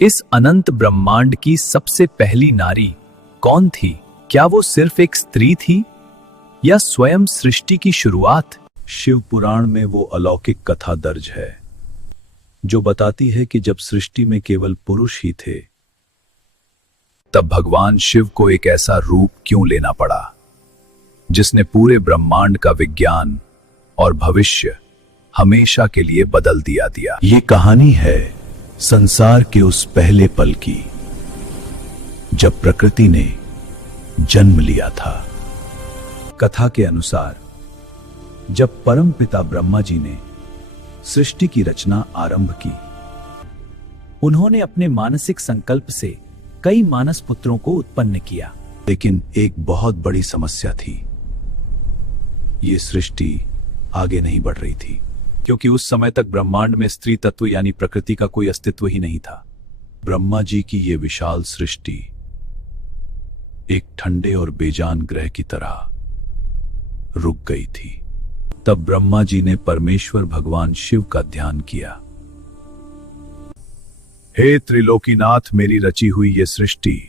इस अनंत ब्रह्मांड की सबसे पहली नारी कौन थी? क्या वो सिर्फ एक स्त्री थी या स्वयं सृष्टि की शुरुआत? शिव पुराण में वो अलौकिक कथा दर्ज है जो बताती है कि जब सृष्टि में केवल पुरुष ही थे, तब भगवान शिव को एक ऐसा रूप क्यों लेना पड़ा जिसने पूरे ब्रह्मांड का विज्ञान और भविष्य हमेशा के लिए बदल दिया। ये कहानी है संसार के उस पहले पल की जब प्रकृति ने जन्म लिया था। कथा के अनुसार जब परम पिता ब्रह्मा जी ने सृष्टि की रचना आरंभ की, उन्होंने अपने मानसिक संकल्प से कई मानस पुत्रों को उत्पन्न किया। लेकिन एक बहुत बड़ी समस्या थी, ये सृष्टि आगे नहीं बढ़ रही थी, क्योंकि उस समय तक ब्रह्मांड में स्त्री तत्व यानी प्रकृति का कोई अस्तित्व ही नहीं था। ब्रह्मा जी की ये विशाल सृष्टि एक ठंडे और बेजान ग्रह की तरह रुक गई थी। तब ब्रह्मा जी ने परमेश्वर भगवान शिव का ध्यान किया। हे त्रिलोकीनाथ, मेरी रची हुई ये सृष्टि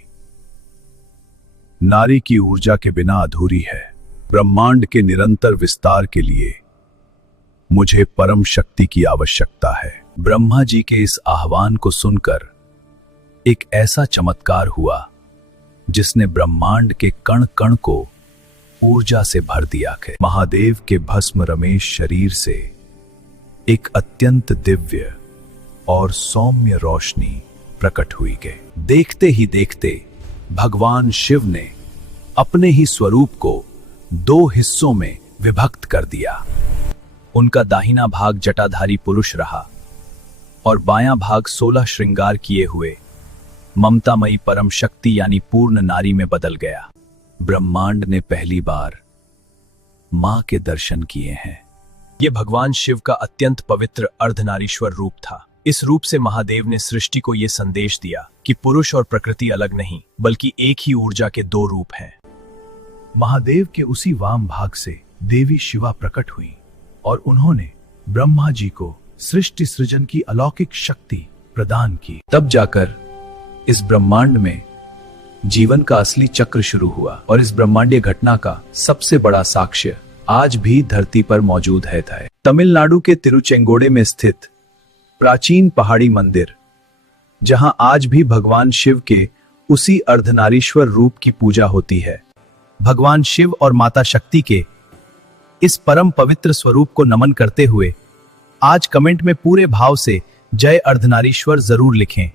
नारी की ऊर्जा के बिना अधूरी है। ब्रह्मांड के निरंतर विस्तार के लिए मुझे परम शक्ति की आवश्यकता है। ब्रह्मा जी के इस आह्वान को सुनकर एक ऐसा चमत्कार हुआ जिसने ब्रह्मांड के कण कण को ऊर्जा से भर दिया। महादेव के भस्म रमेश शरीर से एक अत्यंत दिव्य और सौम्य रोशनी प्रकट हुई। देखते ही देखते भगवान शिव ने अपने ही स्वरूप को दो हिस्सों में विभक्त कर दिया। उनका दाहिना भाग जटाधारी पुरुष रहा और बायां भाग 16 श्रृंगार किए हुए ममतामयी परम शक्ति यानी पूर्ण नारी में बदल गया। ब्रह्मांड ने पहली बार मां के दर्शन किए हैं। यह भगवान शिव का अत्यंत पवित्र अर्धनारीश्वर रूप था। इस रूप से महादेव ने सृष्टि को यह संदेश दिया कि पुरुष और प्रकृति अलग नहीं, बल्कि एक ही ऊर्जा के दो रूप हैं। महादेव के उसी वाम भाग से देवी शिवा प्रकट हुई और उन्होंने ब्रह्मा जी को सृष्टि सृजन की अलौकिक शक्ति प्रदान की। तब जाकर इस ब्रह्मांड में जीवन का असली चक्र शुरू हुआ और इस ब्रह्मांडीय घटना का सबसे बड़ा साक्ष्य आज भी धरती पर मौजूद है। तमिलनाडु के तिरुचेंगोडे में स्थित प्राचीन पहाड़ी मंदिर, जहां आज भी भगवान शिव के उसी अर्धनारीश्वर रूप की पूजा होती है। भगवान शिव और माता शक्ति के इस परम पवित्र स्वरूप को नमन करते हुए आज कमेंट में पूरे भाव से जय अर्धनारीश्वर जरूर लिखें।